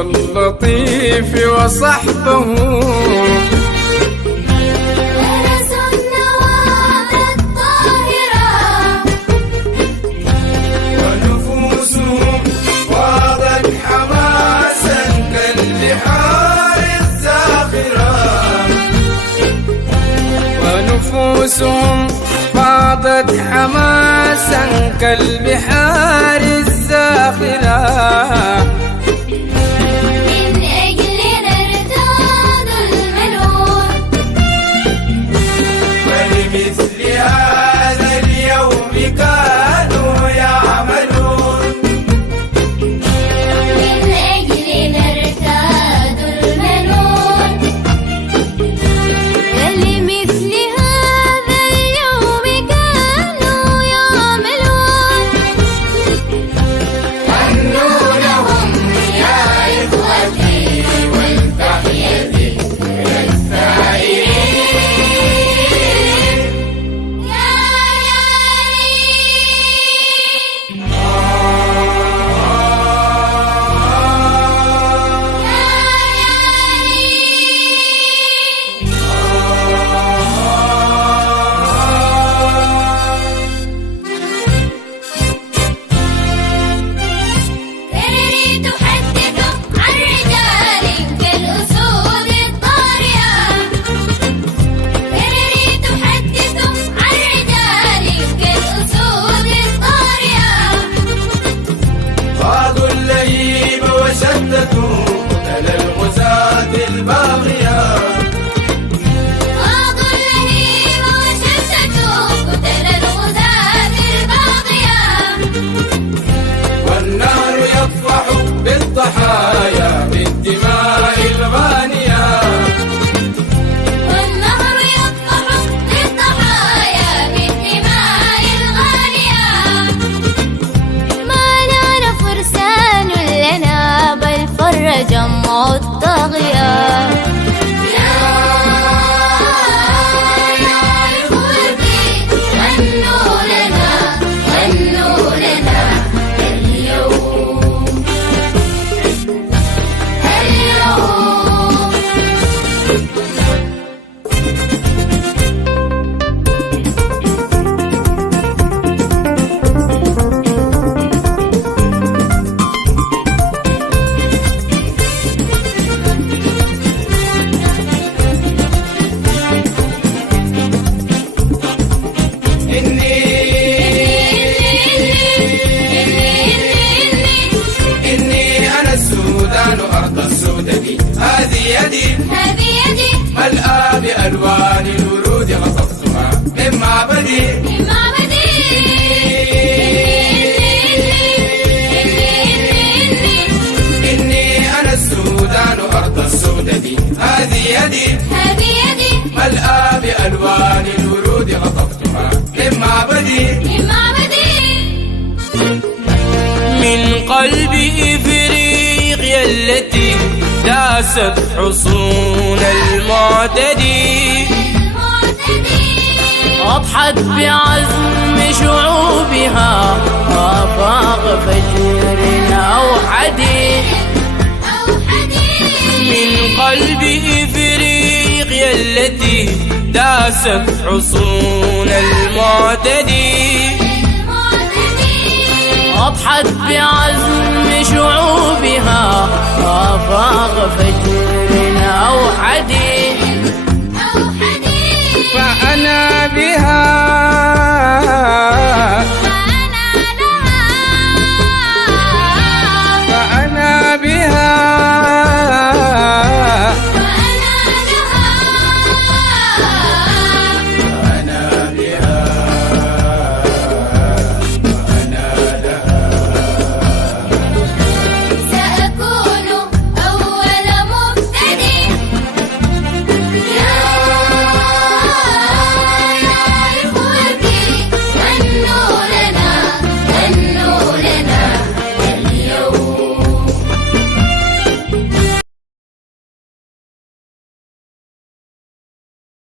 اللطيف وصحبه درسوا النوار الطاهرة ونفوسهم فاضت حماسا كالبحار الزاخرة ونفوسهم فاضت حماسا كالبحار الزاخرة من أجلنا ارتاد المنون ولمثل هذا اليوم كانوا يعملون من أجلنا ارتاد المنون ولمثل هذا اليوم كانوا يعملون غنوا لهم يا إخوتي والتحية للسائرين يا تريد تحدث عن رجال كالأسود الطارئة تريد تحدث عن رجال كالأسود الطارئة خاضوا اللهيب وشتتوا قتل الغزاة الباغية خاضوا اللهيب وشتتوا قتل الغزاة الباغية والنهر يطفح بالضحايا بالدماء الغانية والنهر يطفح بالضحايا بالدماء الغالية ما نال فرسان لنا بل فر جمع الطاغية يا إخوتي غنوا لنا اليوم إني أنا السودان أرض السودة هذه يدي ملأى بألوان الورود غطستها من معبدي إني أنا السودان أرض السودة هذه يدي ملأى بألوان الورود غطستها من معبدي من قلب إفريقيا التي داست حصون المعتدي أضحت بعزم شعوبها وافاق فجر أوحدي من قلب إفريقيا التي داست حصون المعتدي أضحت بعزم شعوبها وافاق فجر أوحدي فأنا بها